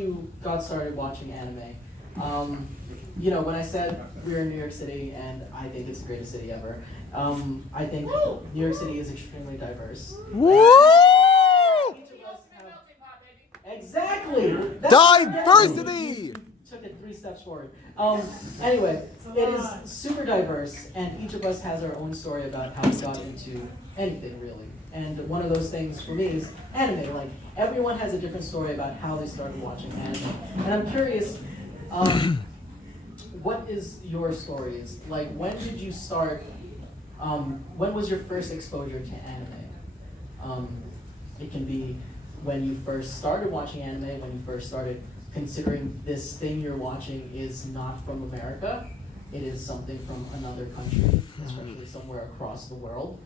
you got started watching anime, when I said we're in New York City and I think it's the greatest city ever, I think New York City is extremely diverse. Woo! Exactly! Diversity! Took it 3 steps forward. Anyway, it is super diverse, and each of us has our own story about how we got into anything, really. And one of those things for me is anime. Like, everyone has a different story about how they started watching anime. And I'm curious, what is your stories? Like, when did you start, when was your first exposure to anime? It can be when you first started watching anime, when you first started considering this thing you're watching is not from America, it is something from another country, especially somewhere across the world.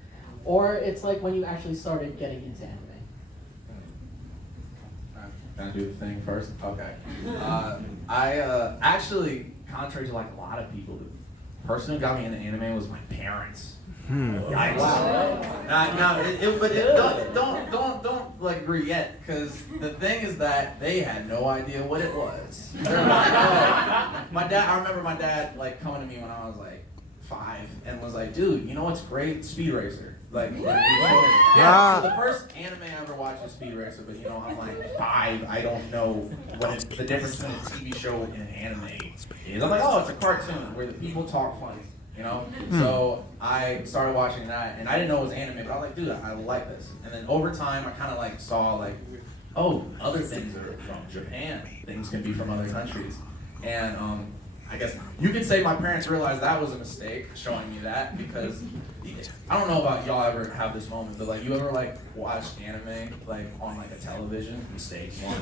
Or it's like when you actually started getting into anime. Can I do the thing first? Okay. I actually, contrary to like a lot of people, the person who got me into anime was my parents. Yikes. Don't like agree yet, because the thing is that they had no idea what it was. They're like, oh. I remember my dad like coming to me when I was like 5 and was like, dude, you know what's great? Speed Racer. Like, yeah. So the first anime I ever watched was Speed Racer, but I'm like 5. I don't know what the difference between a TV show and an anime is. I'm like, oh, it's a cartoon where the people talk funny, So I started watching that, and I didn't know it was anime, but I was like, dude, I like this. And then over time, I kind of like saw like, oh, other things are from Japan. Things can be from other countries, and I guess you could say my parents realized that was a mistake, showing me that, because I don't know about y'all ever have this moment, but like you ever like watch anime like on like a television, mistake one,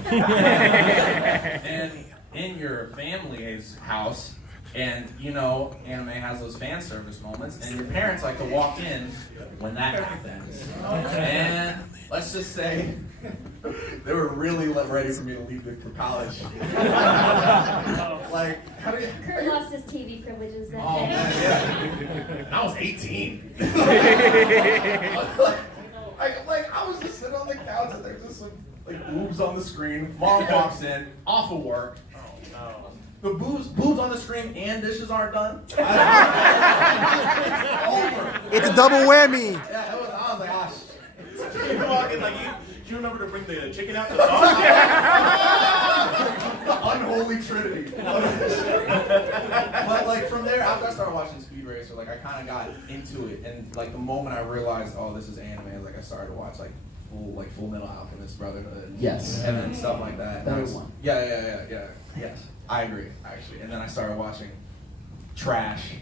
and in your family's house, and anime has those fan service moments, and your parents like to walk in when that happens, and let's just say they were really ready for me to leave for college. Like, how do you? Kurt lost his TV privileges that Oh day. man, yeah. I was 18. I was just sitting on the couch and there's just some like boobs on the screen. Mom walks in, off of work. Oh no. The boobs on the screen and dishes aren't done. It's over. It's a double whammy. Yeah, I was like, ah, shit. You walk in like you remember to bring the chicken out to the sauce? The unholy trinity. But like from there, after I started watching Speed Racer, like I kind of got into it, and like the moment I realized, oh, this is anime, like I started to watch like Full Metal Alchemist Brotherhood. Yes. And then stuff like that. That was one. Yeah. Yes, I agree actually. And then I started watching trash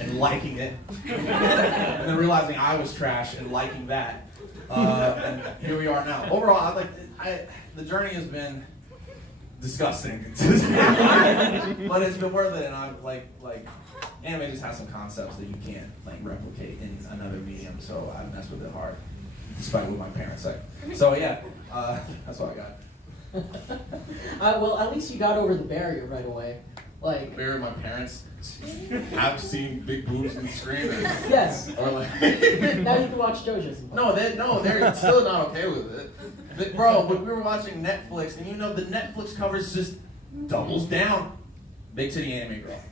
and liking it, and then realizing I was trash and liking that. And here we are now. Overall, the journey has been disgusting, but it's been worth it. And I'm like anime just has some concepts that you can't like replicate in another medium. So I mess with it hard, despite what my parents say. So yeah, that's what I got. Well, at least you got over the barrier right away. Like, Bury my parents have seen big boobs in the screen, yes. or like Now you can watch JoJo's. they're still not okay with it. But bro, when we were watching Netflix, and the Netflix covers just doubles down, big titty anime girl.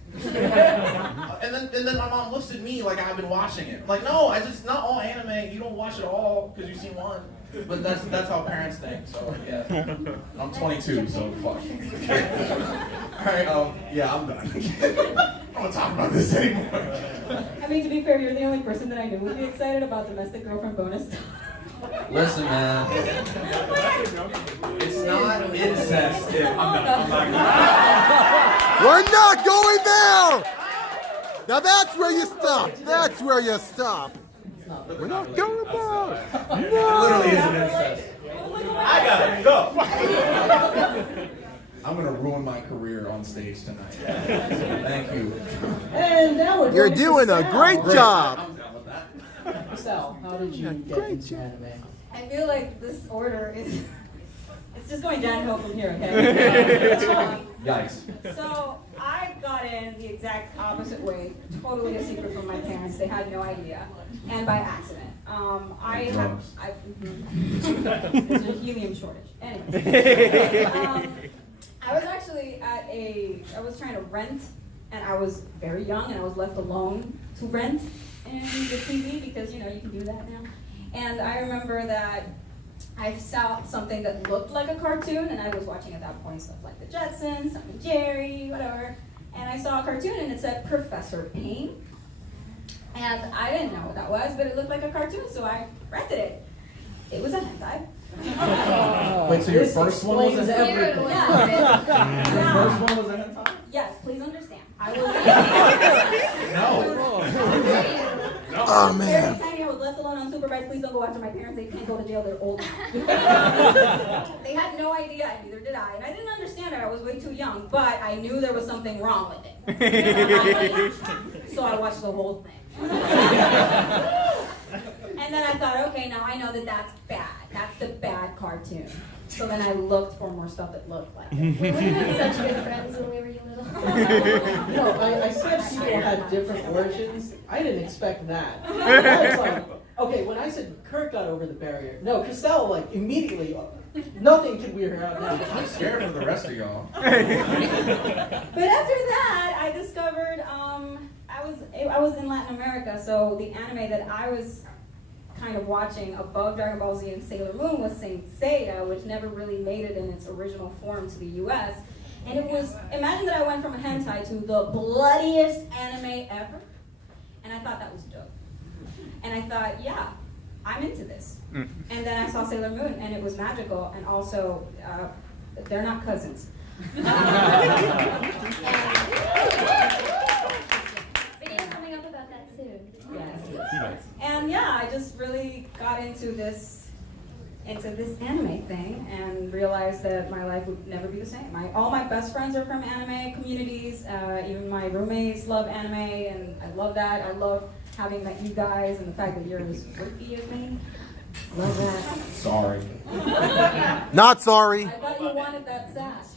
and then my mom looks at me like I've been watching it. I'm like, no, not all anime. You don't watch it all because you've seen one. But that's how parents think. So yeah, I'm 22, so fuck. All right, yeah, I'm done. I don't want to talk about this anymore. I mean, to be fair, you're the only person that I knew would be excited about domestic girlfriend bonus. Listen, man, it's not incest. We're not going there! Now that's where you stop. That's where you stop. We're not going there. It literally isn't incest. I gotta go. I'm gonna ruin my career on stage tonight. Thank you. And now we're You're going to doing a Sal. great job. I'm down with that. Sal, how did you get into anime? I feel like this order is, it's just going downhill from here, okay? Yikes. So I got in the exact opposite way, totally a secret from my parents. They had no idea, and by accident. There's a helium shortage. Anyway, actually I was trying to rent, and I was very young, and I was left alone to rent in the TV because, you know, you can do that now. And I remember that I saw something that looked like a cartoon, and I was watching at that point stuff like the Jetsons, Tom and Jerry, whatever. And I saw a cartoon, and it said Professor Payne. And I didn't know what that was, but it looked like a cartoon, so I rented it. It was a hentai. Wait, so your This first one was a explains hentai? everything. Yeah. Your first one was a hentai? Yes, please understand. I was Oh very man. tiny. I was left alone unsupervised. Please don't go after my parents. They can't go to jail. They're old. They had no idea, and neither did I. And I didn't understand it. I was way too young, but I knew there was something wrong with it. So I watched the whole thing. And then I thought, okay, now I know that that's bad. That's the bad cartoon. So then I looked for more stuff that looked like it. We had such good friends when we were little. No, I said people had different origins. I didn't expect that. I was like, okay, when I said Kurt got over the barrier, no, Christelle, like, immediately, nothing could weird her out now. I'm scared for the rest of y'all. But after that, I discovered I was in Latin America, so the anime that I was kind of watching above Dragon Ball Z and Sailor Moon was Saint Seiya, which never really made it in its original form to the US. And it was, imagine that I went from a hentai to the bloodiest anime ever, and I thought that was dope. And I thought, yeah, I'm into this. And then I saw Sailor Moon, and it was magical, and also, they're not cousins. Video coming up about that soon. Yes. And yeah, I just really got into this anime thing and realized that my life would never be the same. All my best friends are from anime communities. Even my roommates love anime, and I love that. I love having met you guys and the fact that you're as freaky as me. Love that. Sorry. Not sorry. I thought you wanted that sass.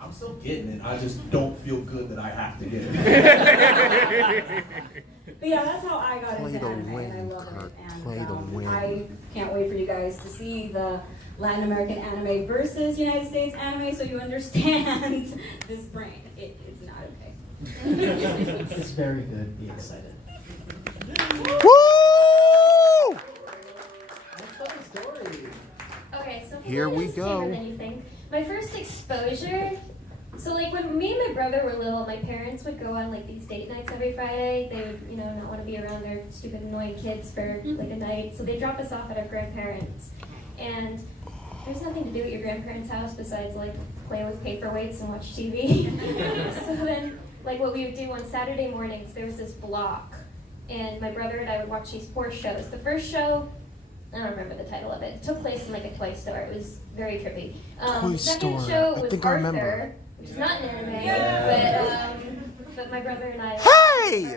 I'm still getting it. I just don't feel good that I have to get it. But yeah, that's how I got Play into the anime, and I wind, love Kurt. it. And Play the wind. I can't wait for you guys to see the Latin American anime versus United States anime, so you understand this brain. It's not okay. It's very good. Be excited. Woo! Tell the story. Okay, so Here we just go. Than anything. My first exposure. So like when me and my brother were little, my parents would go on like these date nights every Friday. They would, not want to be around their stupid annoying kids for like a night. So they drop us off at our grandparents. And there's nothing to do at your grandparents' house besides like play with paperweights and watch TV. So then like what we would do on Saturday mornings, there was this block. And my brother and I would watch these 4 shows. The first show, I don't remember the title of it. It took place in like a toy store. It was very trippy. Toy Second store. show I was think I remember. Arthur, which is not an anime, but my brother and I. Hey!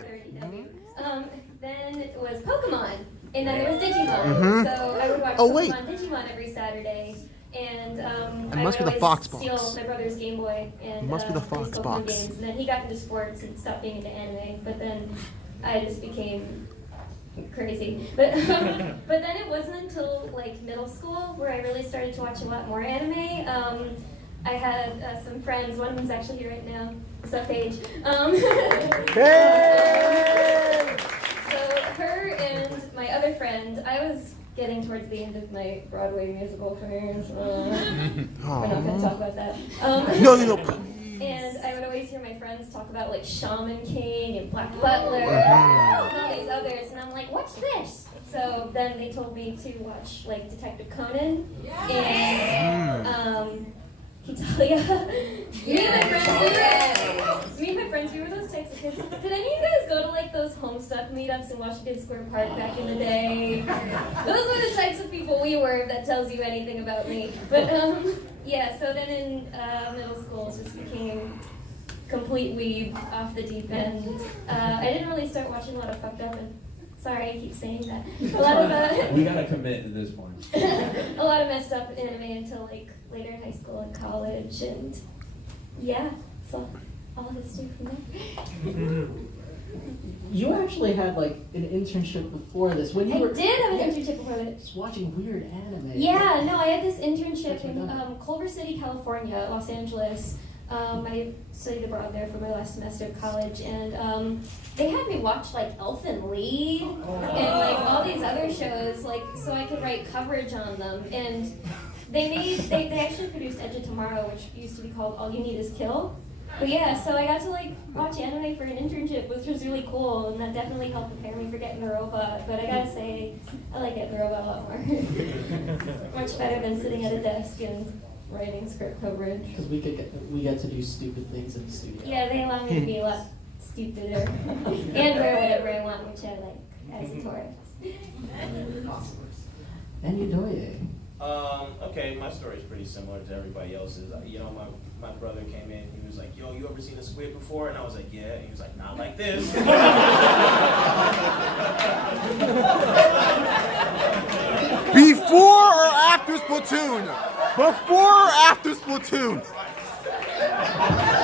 Then it was Pokemon, and then there was Digimon. Mhm. So I would watch Oh, wait. Digimon every Saturday, and It I must would be the always Fox box. steal my brother's Game Boy and It must be the play Fox Pokemon box. games. And then he got into sports and stopped being into anime, but then I just became crazy. But but then it wasn't until like middle school where I really started to watch a lot more anime. I had some friends. One of them's actually here right now. What's up, Paige? Hey! So her and my other friend, I was getting towards the end of my Broadway musical career, so we're not going to talk about that. No, And I would always hear my friends talk about like Shaman King and Black Butler Mhm. and all these others, and I'm like, what's this? So then they told me to watch like Detective Conan and Italia. Me and my friends, we were those types of kids. Did any of you guys go to like those Homestuck meetups in Washington Square Park back in the day? Those were the types of people we were, if that tells you anything about me. But yeah, so then in middle school just became complete weeb off the deep end. I didn't really start watching a lot of fucked up and sorry, I keep saying that. A lot of We gotta commit at this point. a lot of messed up anime until like later in high school and college, and yeah, so all history from there. You actually had like an internship before this. When you I were did have an internship before that. just watching weird anime. Yeah, no, I had this internship Where'd you in go? Culver City, California, Los Angeles. I studied abroad there for my last semester of college, and they had me watch like Elfen Lied and like all these other shows, like so I could write coverage on them. And they actually produced Edge of Tomorrow, which used to be called All You Need Is Kill. But yeah, so I got to like watch anime for an internship, which was really cool, and that definitely helped prepare me for Getting the Robot. But I gotta say, I like Getting the Robot a lot more. Much better than sitting at a desk and writing script coverage. Because we get to do stupid things in the studio. Yeah, they allow me to be a lot stupider and wear whatever I want, which I like as a tourist. Awesome. And you do it. Okay, my story is pretty similar to everybody else's. You know, my brother came in, he was like, yo, you ever seen a squid before? And I was like, yeah. And he was like, not like this. Before or after Splatoon? Before or after Splatoon?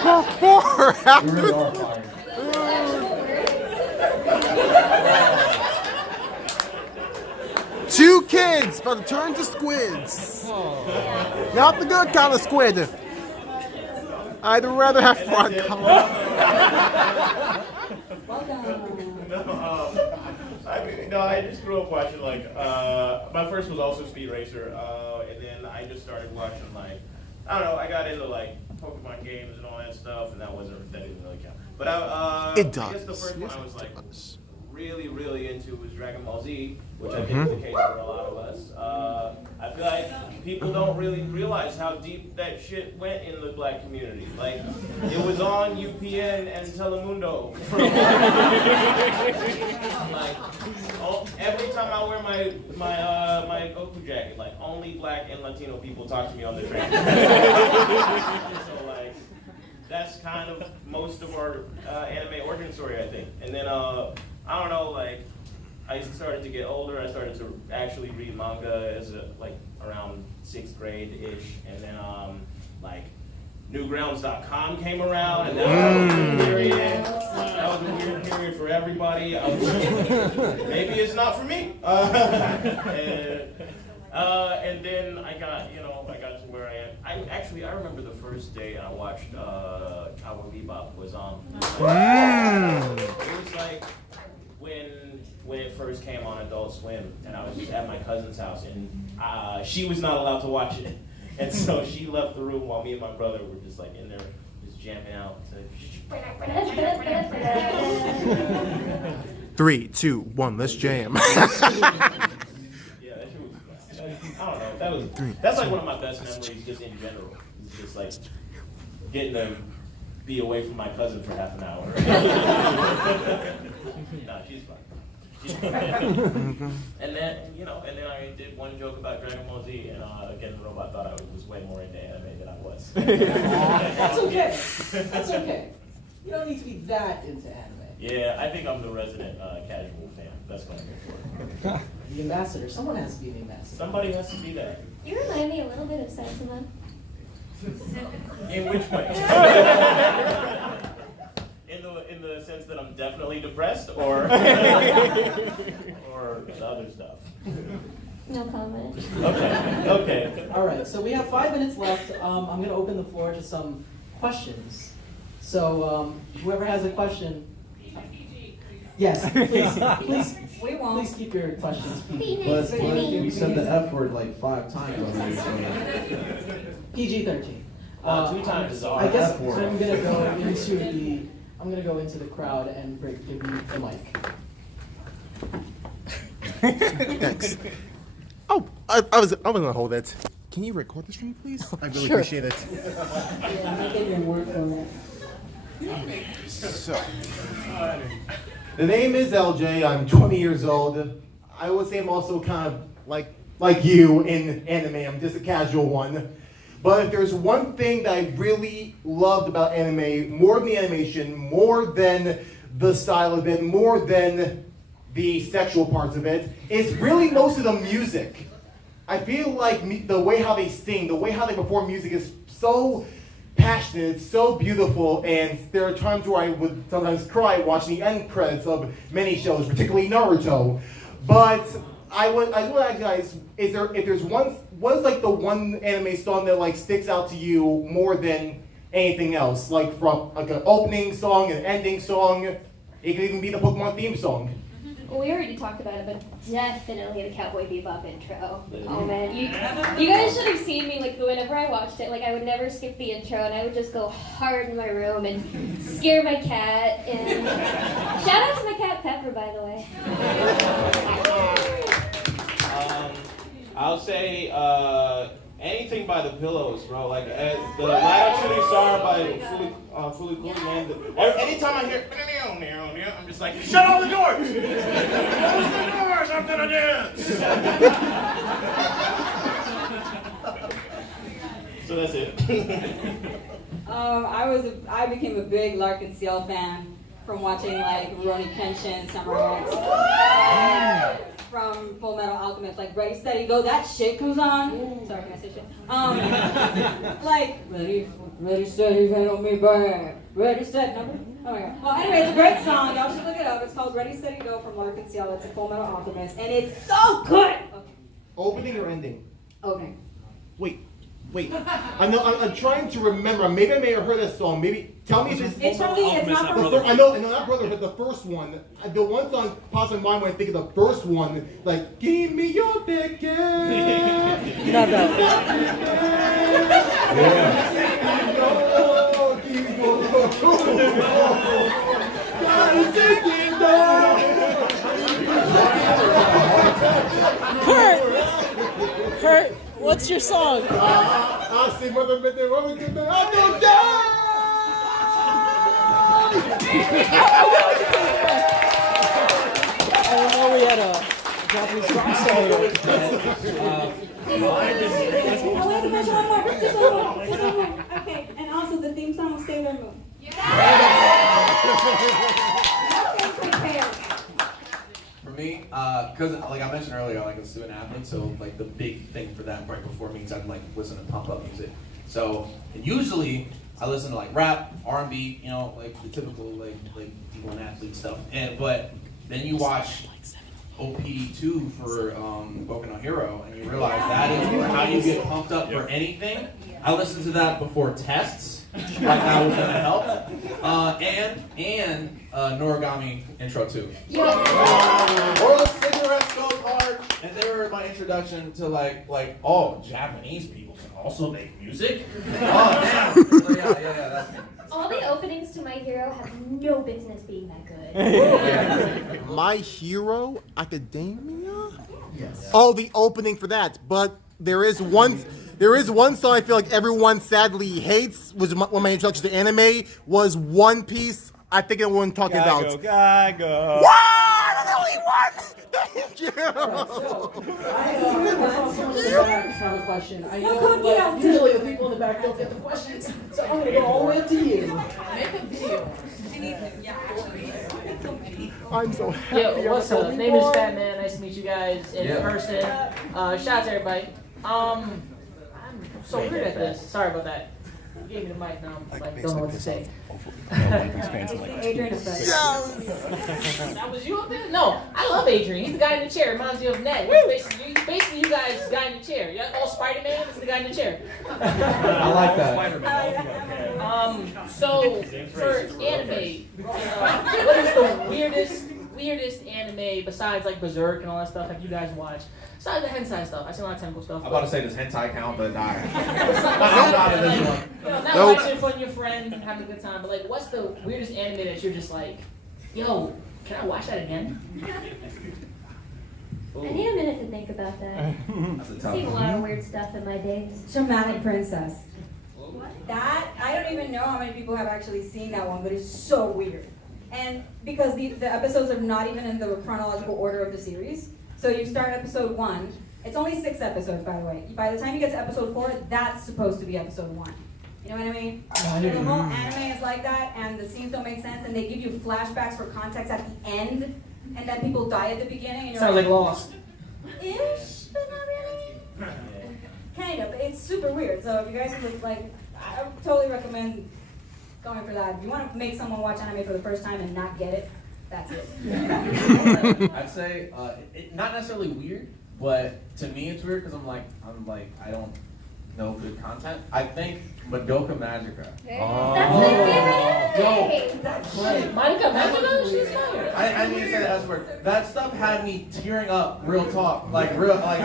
Before or after? Two kids about to turn to squids. Not the good kind of squid. I'd rather have fun. I just grew up watching like my first was also Speed Racer, and then I just started watching like I don't know. I got into like Pokemon games and all that stuff, and that didn't really count. But It does. I guess the first one I was like does. really into was Dragon Ball Z, which I think is the case for a lot of us. I feel like people don't really realize how deep that shit went in the black community. Like, it was on UPN and Telemundo. Like, every time I wear my Goku jacket, like, only black and Latino people talk to me on the train. So, like, that's kind of most of our anime origin story, I think. And then, I don't know, like, I started to get older. I started to actually read manga as around 6th grade-ish, and then like Newgrounds.com came around, and that was a weird period. That was a weird period for everybody. I was like, maybe it's not for me. And then I got to where I am. I remember the first day I watched Cowboy Bebop was on. It was like when it first came on Adult Swim, and I was just at my cousin's house, and she was not allowed to watch it, and so she left the room while me and my brother were just like in there, just jamming out. 3, 2, 1, let's jam. Yeah, that shit was. I don't know. That's like one of my best memories, just in general. It's just like getting to be away from my cousin for half an hour. No, she's fine. And then I did one joke about Dragon Ball Z, and again, the robot thought I was way more into anime than I was. That's okay. That's okay. You don't need to be that into anime. Yeah, I think I'm the resident casual fan. That's what I'm here for. The ambassador. Someone has to be the ambassador. Somebody has to be that. You remind me a little bit of Setsuma. In which way? In the sense that I'm definitely depressed, or or the other stuff. No comment. Okay. All right. So we have 5 minutes left. I'm going to open the floor to some questions. So whoever has a question. Yes, please. We won't. Please keep your questions PG. But you said the F word like 5 times already. So. PG-13. 2 times is all. I guess F word. I'm gonna go into the crowd and give you the mic. Thanks. Oh, I was gonna hold it. Can you record the stream, please? I really appreciate it. Yeah, make it your work on that. So, The name is LJ. I'm 20 years old. I would say I'm also kind of like you in anime. I'm just a casual one. But if there's one thing that I really loved about anime, more than the animation, more than the style of it, more than the sexual parts of it, it's really most of the music. I feel like the way how they sing, the way how they perform music is so passionate, it's so beautiful, and there are times where I would sometimes cry watching the end credits of many shows, particularly Naruto. But I want to ask you guys, what's like the one anime song that like sticks out to you more than anything else? Like from like an opening song, an ending song, it could even be the Pokemon theme song. Well, we already talked about it, but definitely the Cowboy Bebop intro. Oh man, you guys should have seen me, like, whenever I watched it, like, I would never skip the intro, and I would just go hard in my room and scare my cat, and shout out to my cat Pepper, by the way. I'll say anything by the Pillows, bro. Like the Light Up Shooting Star by Fully Cool, man. Anytime I hear, I'm just like, shut all the doors! Close the doors! I'm gonna dance! So that's it. I became a big Larkin Ciel fan from watching like Rurouni Kenshin, Samurai X, from Full Metal Alchemist, like Ready Steady Go. That shit comes on. Sorry, can I say shit? Like Ready Steady Go, me back. Ready Steady, number. Oh my god. Well, anyway, it's a great song. Y'all should look it up. It's called Ready Steady Go from Larkin Ciel. It's a Full Metal Alchemist, and it's so good. Okay. Opening or ending? Opening. Wait. I'm trying to remember. Maybe I may have heard that song. Maybe tell me if it's from the. It's not from the. I know not Brotherhood. The first one. The one song pops in my mind when I think of the first one. Like, give me your ticket. Not that. Kurt, what's your song? I see mother, I don't die. I didn't know we had a Japanese rock star. Okay, and also the theme song of Sailor Moon. For me, because like I mentioned earlier, like a student athlete, so like the big thing for that right before means I'd like listen to pump up music. So usually I listen to like rap, R&B, you know, like the typical like people and athlete stuff. But then you watch OP2 for Boku no Hero, and you realize that is how you get pumped up for anything. I listen to that before tests, like that was gonna help. And Noragami intro too. Or Cigarettes Go Hard, and they were my introduction to like Japanese people can also make music. Oh damn! So yeah, that's me. All the openings to My Hero have no business being that good. My Hero Academia? Yes. Oh, the opening for that. But there is one song I feel like everyone sadly hates. Was one of my introductions to anime was One Piece. I think everyone talking about. Go. What? I'm the only one. Thank you. I have a question. I know, like, usually the people in the back don't get the questions, so I'm gonna go all the way up to you. Make a video. I'm so happy. Yo, what's up? Name is Fat Man. Nice to meet you guys in person. Shout out to everybody. I'm so weird at this. Sorry about that. You gave me the mic now. I'm like, don't know what to say. Adrian effect. That was you up there? No, I love Adrian. He's the guy in the chair. Reminds me of Ned. He's basically you guys, the guy in the chair. Yeah, all Spider-Man is the guy in the chair. I like that. So for anime, what is the weirdest anime besides like Berserk and all that stuff like you guys watch? Besides the hentai stuff, I see a lot of temple stuff. I'm about to say does hentai count, but nah. I'm out of this one. Not watching it for your friend and having a good time, but like, what's the weirdest anime that you're just like, yo, can I watch that again? I need a minute to think about that. That's a I've tough seen a one. lot of weird stuff in my days. Shamanic Princess. That, I don't even know how many people have actually seen that one, but it's so weird. And because the episodes are not even in the chronological order of the series, so you start episode 1. It's only 6 episodes, by the way. By the time you get to episode 4, that's supposed to be episode 1. You know what I mean? The whole anime is like that, and the scenes don't make sense, and they give you flashbacks for context at the end, and then people die at the beginning. And you're Sounds like Lost. Ish, but not really. Kind of. It's super weird. So if you guys would like, I would totally recommend going for that. If you want to make someone watch anime for the first time and not get it, that's it. I'd say not necessarily weird, but to me it's weird because I'm like I don't know good content. I think Madoka Magica. That's my favorite anime. That's great. Monica Magica, she's fire. I need to say the S word. That stuff had me tearing up. Real talk, like I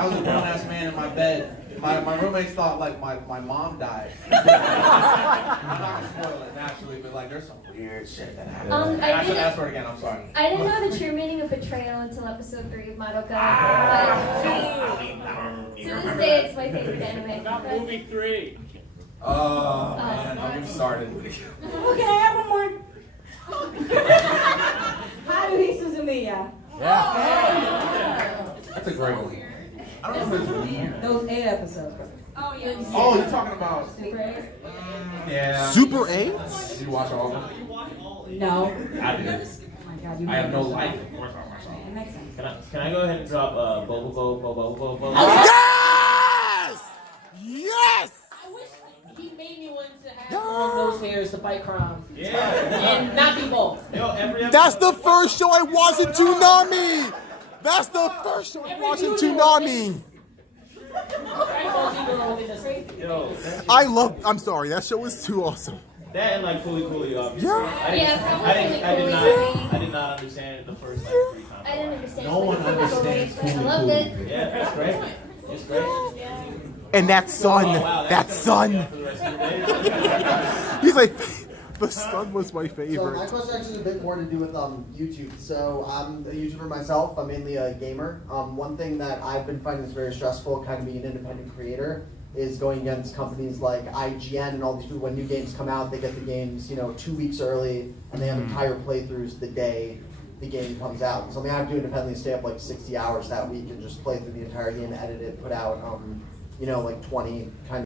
was a grown ass man in my bed. My roommates thought like my mom died. I'm not gonna spoil it naturally, but like there's some weird shit that happened. I said S word again. I'm sorry. I didn't know the true meaning of betrayal until episode 3 of Madoka. But to this day, it's my favorite anime. Not movie 3. Oh man, don't get me started. Oh, can I add one more? Haruhi Suzumiya. That's a great one. I don't know if it's weird. Those 8 episodes. Oh, yeah. Oh, you're talking about Super 8? yeah. Super 8? Did you watch all of them? No. I did. Oh my god, you I have no life. Of course I watched all of It them. makes sense. Can I go ahead and drop Bobo? Yes! Yes! I wish he made me want to have long nose hairs to fight crime. Yeah. And not be bald. Yo, every episode. That's the first show I watched in Toonami! That's the first show I watched in Toonami! Dragon Ball Z girl within this. Yo, I'm sorry, that show was too awesome. that and like Fully Cooley, obviously. Yeah. I did not understand it the first like 3 times. I didn't understand. No one understands but I loved it. Yeah, it's great. It's great. And that son, Oh, wow, that that's son. for the rest of the day. He's like, the son was my So my favorite. question actually has a bit more to do with YouTube. So I'm a YouTuber myself. I'm mainly a gamer. One thing that I've been finding is very stressful, kind of being an independent creator, is going against companies like IGN and all these people. When new games come out, they get the games 2 weeks early, and they have entire playthroughs the day the game comes out. Something I have to do independently, stay up like 60 hours that week and just play through the entire game, edit it, put out like 20 kind of